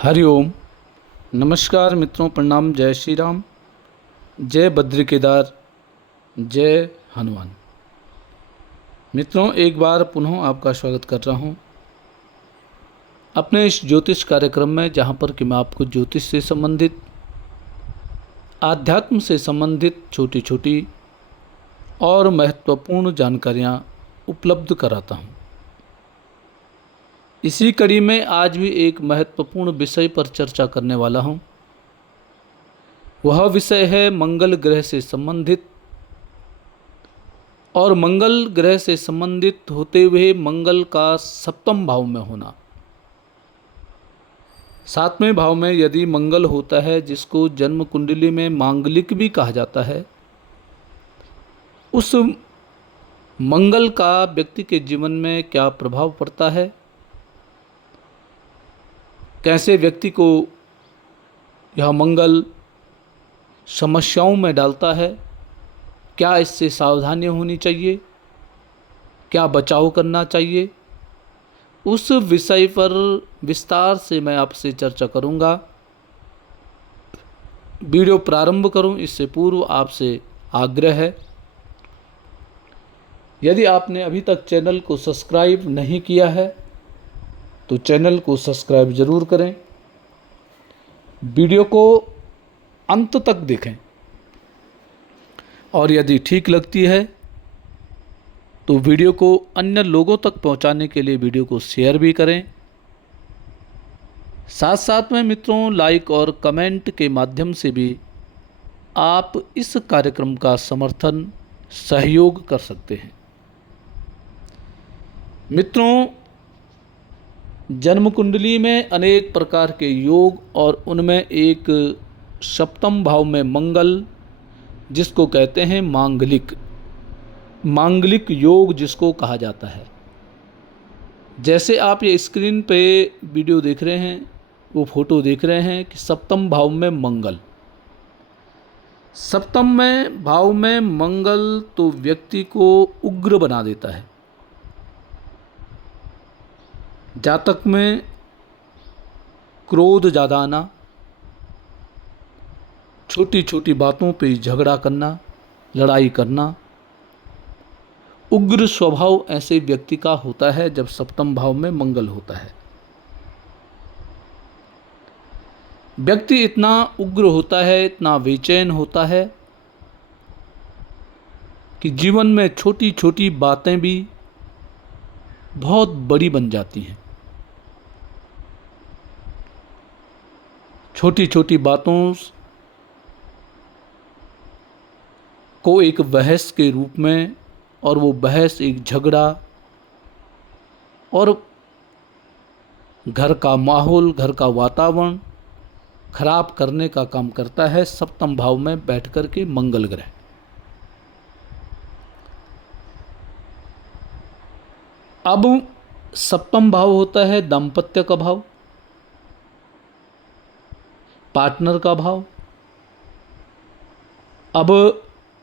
हरिओम। नमस्कार मित्रों, प्रणाम। जय श्री राम, जय बद्री केदार, जय हनुमान। मित्रों, एक बार पुनः आपका स्वागत कर रहा हूँ अपने इस ज्योतिष कार्यक्रम में, जहाँ पर कि मैं आपको ज्योतिष से संबंधित, आध्यात्म से संबंधित छोटी छोटी और महत्वपूर्ण जानकारियाँ उपलब्ध कराता हूँ। इसी कड़ी में आज भी एक महत्वपूर्ण विषय पर चर्चा करने वाला हूँ। वह विषय है मंगल ग्रह से संबंधित, और मंगल ग्रह से संबंधित होते हुए मंगल का सप्तम भाव में होना। सातवें भाव में यदि मंगल होता है, जिसको जन्म कुंडली में मांगलिक भी कहा जाता है, उस मंगल का व्यक्ति के जीवन में क्या प्रभाव पड़ता है, कैसे व्यक्ति को यह मंगल समस्याओं में डालता है, क्या इससे सावधानी होनी चाहिए, क्या बचाव करना चाहिए, उस विषय पर विस्तार से मैं आपसे चर्चा करूंगा। वीडियो प्रारंभ करूं इससे पूर्व आपसे आग्रह है, यदि आपने अभी तक चैनल को सब्सक्राइब नहीं किया है तो चैनल को सब्सक्राइब ज़रूर करें, वीडियो को अंत तक देखें, और यदि ठीक लगती है तो वीडियो को अन्य लोगों तक पहुंचाने के लिए वीडियो को शेयर भी करें। साथ साथ में मित्रों, लाइक और कमेंट के माध्यम से भी आप इस कार्यक्रम का समर्थन, सहयोग कर सकते हैं। मित्रों, जन्म कुंडली में अनेक प्रकार के योग, और उनमें एक सप्तम भाव में मंगल, जिसको कहते हैं मांगलिक योग जिसको कहा जाता है। जैसे आप ये स्क्रीन पे वीडियो देख रहे हैं, वो फोटो देख रहे हैं कि सप्तम भाव में मंगल। सप्तम में भाव में मंगल तो व्यक्ति को उग्र बना देता है। जातक में क्रोध ज़्यादा आना, छोटी छोटी बातों पे झगड़ा करना, लड़ाई करना, उग्र स्वभाव ऐसे व्यक्ति का होता है जब सप्तम भाव में मंगल होता है। व्यक्ति इतना उग्र होता है, इतना बेचैन होता है कि जीवन में छोटी छोटी बातें भी बहुत बड़ी बन जाती हैं। छोटी छोटी बातों को एक बहस के रूप में, और वो बहस एक झगड़ा और घर का माहौल, घर का वातावरण खराब करने का काम करता है सप्तम भाव में बैठकर के मंगल ग्रह। अब सप्तम भाव होता है दाम्पत्य का भाव, पार्टनर का भाव। अब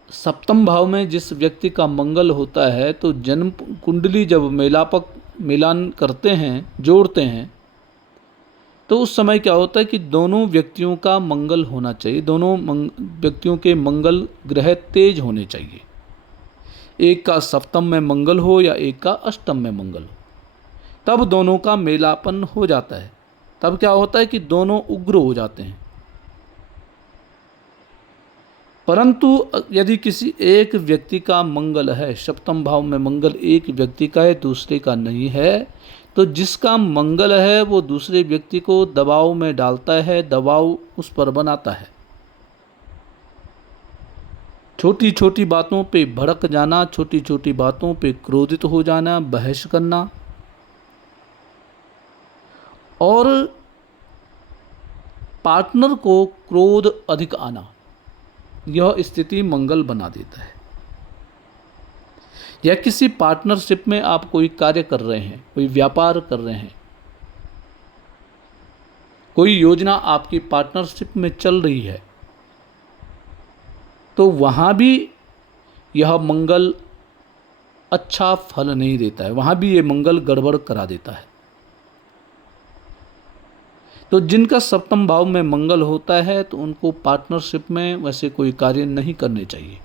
सप्तम भाव में जिस व्यक्ति का मंगल होता है, तो जन्म कुंडली जब मिलान करते हैं, जोड़ते हैं, तो उस समय क्या होता है कि दोनों व्यक्तियों का मंगल होना चाहिए, दोनों व्यक्तियों के मंगल ग्रह तेज होने चाहिए। एक का सप्तम में मंगल हो या एक का अष्टम में मंगल हो, तब दोनों का मेलापन हो जाता है। तब क्या होता है कि दोनों उग्र हो जाते हैं। परंतु यदि किसी एक व्यक्ति का मंगल है, सप्तम भाव में मंगल एक व्यक्ति का है, दूसरे का नहीं है, तो जिसका मंगल है वो दूसरे व्यक्ति को दबाव में डालता है, दबाव उस पर बनाता है। छोटी छोटी बातों पे भड़क जाना, छोटी छोटी बातों पे क्रोधित हो जाना, बहस करना, और पार्टनर को क्रोध अधिक आना, यह स्थिति मंगल बना देता है। या किसी पार्टनरशिप में आप कोई कार्य कर रहे हैं, कोई व्यापार कर रहे हैं, कोई योजना आपकी पार्टनरशिप में चल रही है, तो वहाँ भी यह मंगल अच्छा फल नहीं देता है, वहाँ भी ये मंगल गड़बड़ करा देता है। तो जिनका सप्तम भाव में मंगल होता है तो उनको पार्टनरशिप में वैसे कोई कार्य नहीं करने चाहिए।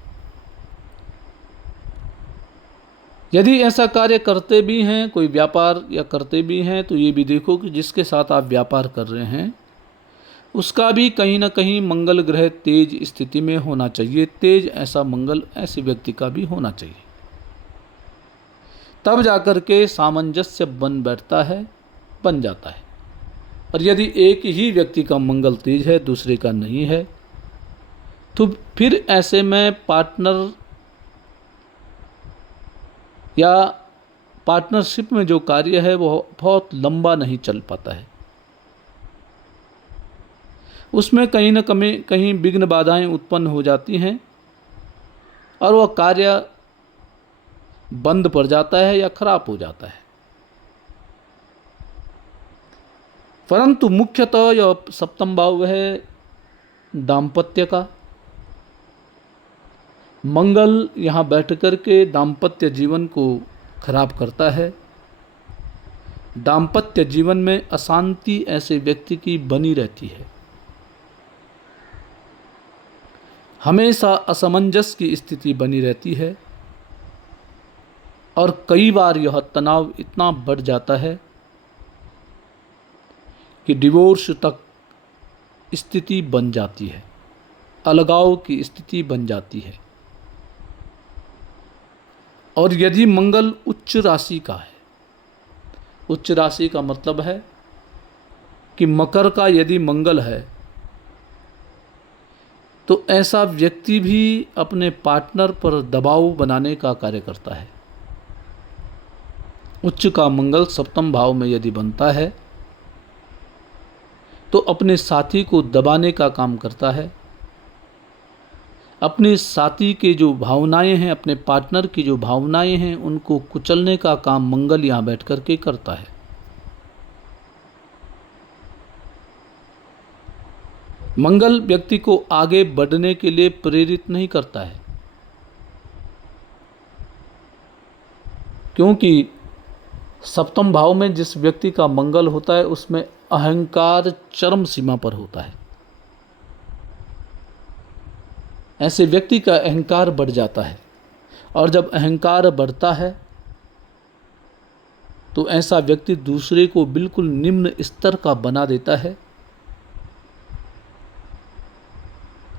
यदि ऐसा कार्य करते भी हैं, कोई व्यापार या करते भी हैं, तो ये भी देखो कि जिसके साथ आप व्यापार कर रहे हैं उसका भी कहीं ना कहीं मंगल ग्रह तेज स्थिति में होना चाहिए। तेज ऐसा मंगल ऐसे व्यक्ति का भी होना चाहिए, तब जाकर के सामंजस्य बन जाता है। और यदि एक ही व्यक्ति का मंगल तेज है, दूसरे का नहीं है, तो फिर ऐसे में पार्टनर या पार्टनरशिप में जो कार्य है वो बहुत लंबा नहीं चल पाता है। उसमें कहीं न कहीं विघ्न बाधाएं उत्पन्न हो जाती हैं और वह कार्य बंद पड़ जाता है या खराब हो जाता है। परंतु मुख्यतः यह सप्तम भाव है दाम्पत्य का। मंगल यहाँ बैठ कर के दाम्पत्य जीवन को खराब करता है। दाम्पत्य जीवन में अशांति ऐसे व्यक्ति की बनी रहती है। हमेशा असमंजस की स्थिति बनी रहती है और कई बार यह तनाव इतना बढ़ जाता है कि डिवोर्स तक स्थिति बन जाती है, अलगाव की स्थिति बन जाती है। और यदि मंगल उच्च राशि का है, उच्च राशि का मतलब है कि मकर का यदि मंगल है तो ऐसा व्यक्ति भी अपने पार्टनर पर दबाव बनाने का कार्य करता है। उच्च का मंगल सप्तम भाव में यदि बनता है तो अपने साथी को दबाने का काम करता है। अपने साथी के जो भावनाएं हैं, अपने पार्टनर की जो भावनाएं हैं, उनको कुचलने का काम मंगल यहाँ बैठ कर के करता है। मंगल व्यक्ति को आगे बढ़ने के लिए प्रेरित नहीं करता है, क्योंकि सप्तम भाव में जिस व्यक्ति का मंगल होता है उसमें अहंकार चरम सीमा पर होता है। ऐसे व्यक्ति का अहंकार बढ़ जाता है और जब अहंकार बढ़ता है तो ऐसा व्यक्ति दूसरे को बिल्कुल निम्न स्तर का बना देता है।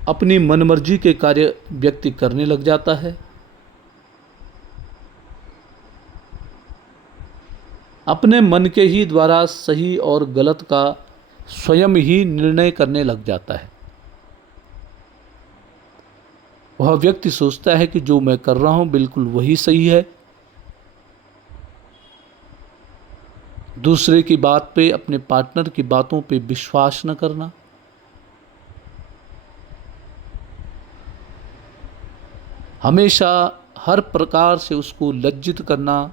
अपनी मनमर्जी के कार्य व्यक्ति करने लग जाता है। अपने मन के ही द्वारा सही और गलत का स्वयं ही निर्णय करने लग जाता है। वह व्यक्ति सोचता है कि जो मैं कर रहा हूं बिल्कुल वही सही है। दूसरे की बात पे, अपने पार्टनर की बातों पे विश्वास न करना, हमेशा हर प्रकार से उसको लज्जित करना,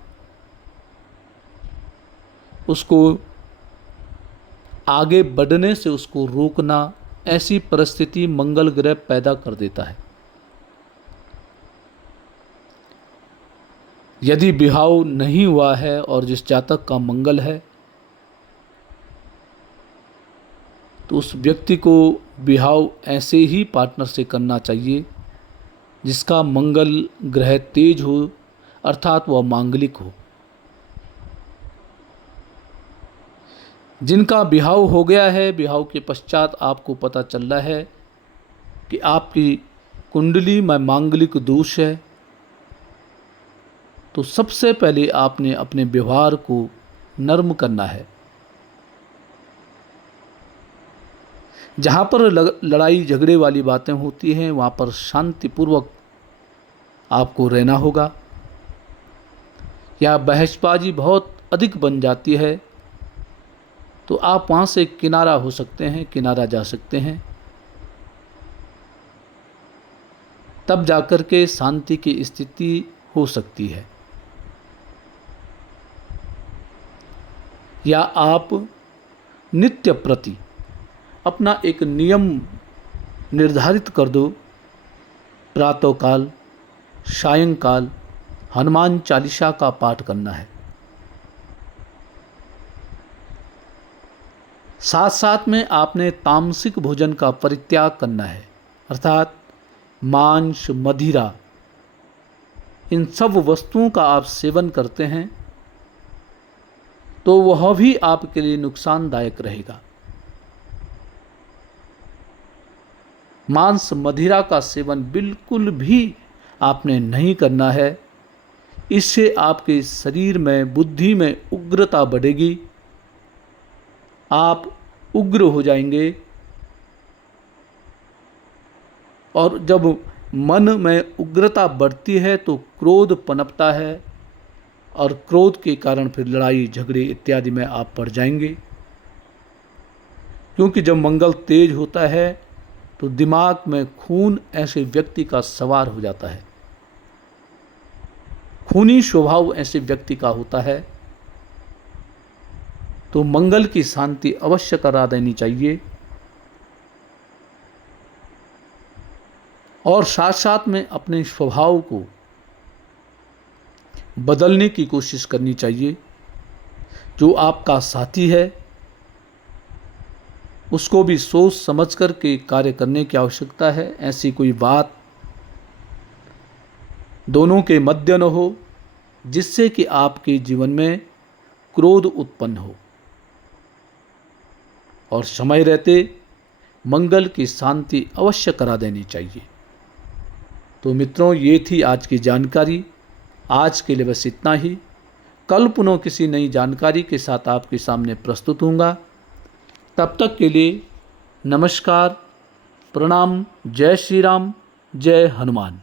उसको आगे बढ़ने से उसको रोकना, ऐसी परिस्थिति मंगल ग्रह पैदा कर देता है। यदि विवाह नहीं हुआ है और जिस जातक का मंगल है तो उस व्यक्ति को विवाह ऐसे ही पार्टनर से करना चाहिए जिसका मंगल ग्रह तेज हो, अर्थात वह मांगलिक हो। जिनका विवाह हो गया है, विवाह के पश्चात आपको पता चल रहा है कि आपकी कुंडली में मांगलिक दोष है, तो सबसे पहले आपने अपने व्यवहार को नर्म करना है। जहाँ पर लड़ाई झगड़े वाली बातें होती हैं वहाँ पर शांतिपूर्वक आपको रहना होगा। या बहसबाजी बहुत अधिक बन जाती है तो आप वहाँ से किनारा हो सकते हैं, किनारा जा सकते हैं, तब जाकर के शांति की स्थिति हो सकती है। या आप नित्य प्रति अपना एक नियम निर्धारित कर दो, प्रातःकाल सायंकाल हनुमान चालीसा का पाठ करना है। साथ साथ में आपने तामसिक भोजन का परित्याग करना है, अर्थात मांस, मदिरा, इन सब वस्तुओं का आप सेवन करते हैं तो वह भी आपके लिए नुकसानदायक रहेगा। मांस, मदिरा का सेवन बिल्कुल भी आपने नहीं करना है। इससे आपके शरीर में, बुद्धि में उग्रता बढ़ेगी, आप उग्र हो जाएंगे। और जब मन में उग्रता बढ़ती है तो क्रोध पनपता है और क्रोध के कारण फिर लड़ाई झगड़े इत्यादि में आप पड़ जाएंगे। क्योंकि जब मंगल तेज होता है तो दिमाग में खून ऐसे व्यक्ति का सवार हो जाता है, खूनी स्वभाव ऐसे व्यक्ति का होता है। तो मंगल की शांति अवश्य करा देनी चाहिए और साथ साथ में अपने स्वभाव को बदलने की कोशिश करनी चाहिए। जो आपका साथी है उसको भी सोच समझ कर के कार्य करने की आवश्यकता है। ऐसी कोई बात दोनों के मध्य न हो जिससे कि आपके जीवन में क्रोध उत्पन्न हो। और समय रहते मंगल की शांति अवश्य करा देनी चाहिए। तो मित्रों, ये थी आज की जानकारी। आज के लिए बस इतना ही। कल पुनः किसी नई जानकारी के साथ आपके सामने प्रस्तुत होऊंगा। तब तक के लिए नमस्कार, प्रणाम, जय श्री राम, जय हनुमान।